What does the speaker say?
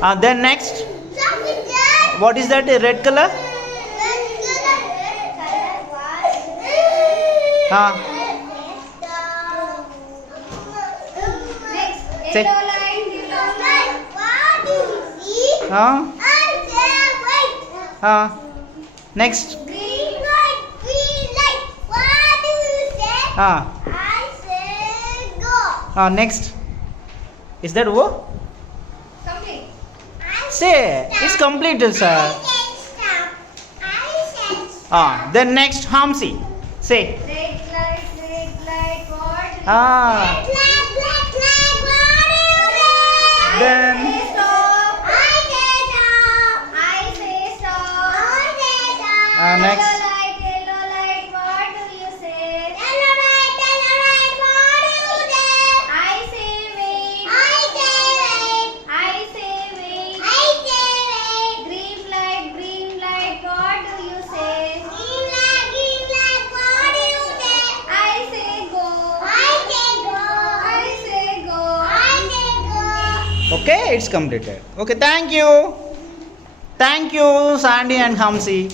Then next, what is that? A red color? Say. Next. Green light. What do you say? I say go. Next. Is that O? Complete. Say. It's completed, sir. I said stop. Then next, Hamsi. Say. Red light, what? Ah. Black, what do you say? Then. I say stop. I say stop. Next. Yellow light, what do you say? Yellow light, what do you say? I say wait. Green light, what do you say? Green light, what do you say? I say go. Okay, it's completed. Okay, thank you. Thank you, Sandy and Hamsi.